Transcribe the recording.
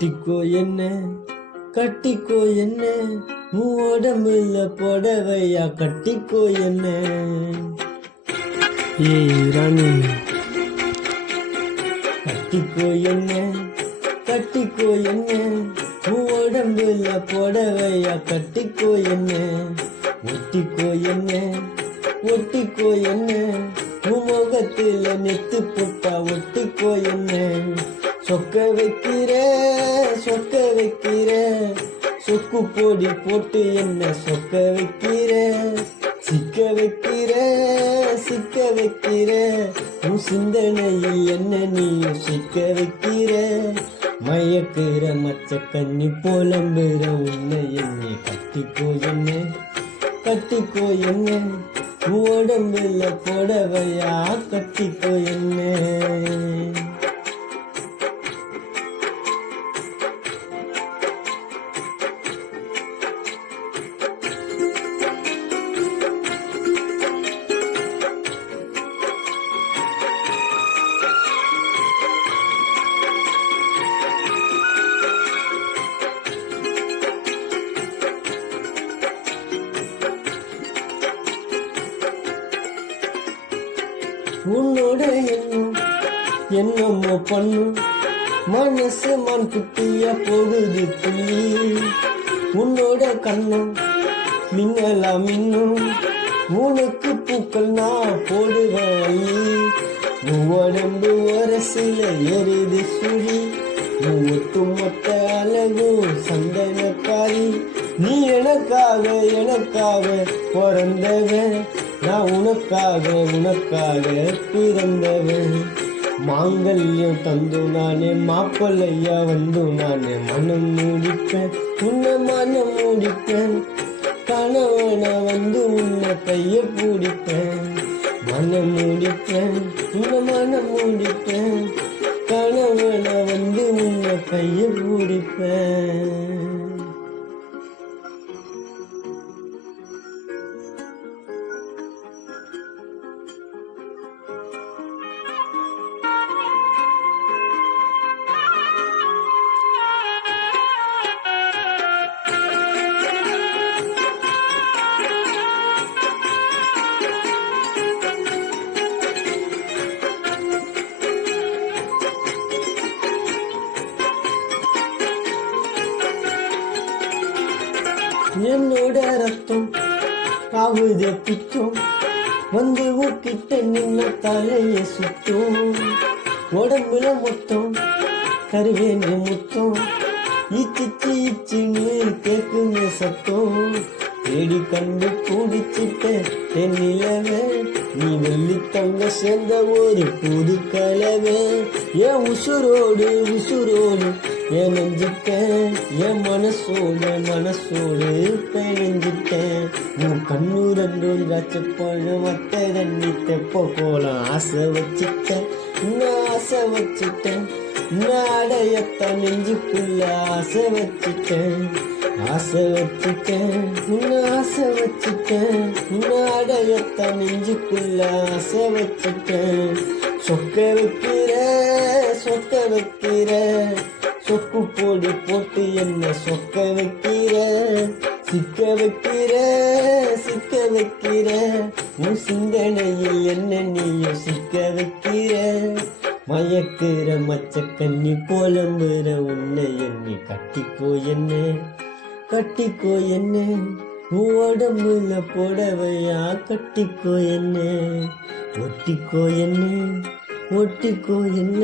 ஒட்டிக்கோ என்ன கட்டிக்கோ என்ன உடம்புல புடவையா கட்டிக்கோ என்ன. ஏய் ராணி கட்டிக்கோ என்ன கட்டிக்கோ என்ன உடம்புல புடவையா கட்டிக்கோ என்ன. ஒட்டிக்கோ என்ன ஒட்டிக்கோ என்ன முகத்துல நெத்து போட்டா ஒட்டிக்கோ என்ன. சொக்க வைக்கிற சொக்கு பொடி போட்டு என்ன சொக்க வைக்கிற. சிக்க வைக்கிற உன் சிந்தனையில் என்ன நீயும் சிக்க வைக்கிற. மயக்கிற மச்ச கண்ணி புலம்புற உன்னை என்னை கட்டிக்கோ என்ன கட்டிக்கோ என்ன உடம்புல புடவையா கட்டிக்கோ என்ன. உன்னோட என்னமோ பண்ணும் மனசு மண் குட்டியா போகுது புள்ளி. உன்னோட கண்ணும் மின்னலா மின்னும் உனக்கு பூக்கள் நான் போடுவேன். உடம்பு அரசில எரிது சுழி ஒட்டு மொத்த அழகும் சந்தனக்காரி. நீ எனக்காக பிறந்தவன் நான் உனக்காக பிறந்தவன். மாங்கல்யம் தந்து நானே மாப்பிள்ளையா வந்து நானே மனம் மூடிப்பேன் உன்னை மனம் மூடிப்பேன். கணவன வந்து உன்னை கைய பிடிப்பேன் மனம் மூடிப்பேன் உன்னை மனம் மூடிப்பேன். கணவன வந்து உன்னை கைய பிடிப்பேன். என்னோட ரத்தம் ஆகுதே பித்தம் வந்து உக்கிட்ட நின்ன தலைய சுத்தம். உடம்புல மொத்தம் கருவேன முத்தம் இச்சின்னு கேக்குமே சத்தம். தேடி கண்டு கூடிச்சிட்ட தென்னிலவே நீ வெள்ளி தங்க சேர்ந்த ஒரு புது கலவே. என் உசுரோடு என் நெஞ்சிட்டேன் என் மனசோடு பிணைஞ்சிட்டேன். உன் கண்ணு ரெண்டும் ராச்சப்பழம் மத்த தண்ணி தெப்ப போலாம் ஆசை வச்சுட்டேன் அடையத்தான் நெஞ்சுக்குள்ள ஆசை வச்சுட்டேன் அடையத்தான் நெஞ்சுக்குள்ள ஆசை வச்சுட்டேன். சொக்க வைக்கிற சொக்கு பொடி போட்டு என்ன சொக்க வைக்கிற. சிக்க வைக்கிற உன் சிந்தனையில் என்ன நீயும் சிக்க வைக்கிற. மயக்கிற மச்ச கண்ணி புலம்புற உன்னை என்னை கட்டிக்கோ என்ன உடம்புல புடவையா கட்டிக்கோ என்ன. ஒட்டிக்கோ என்ன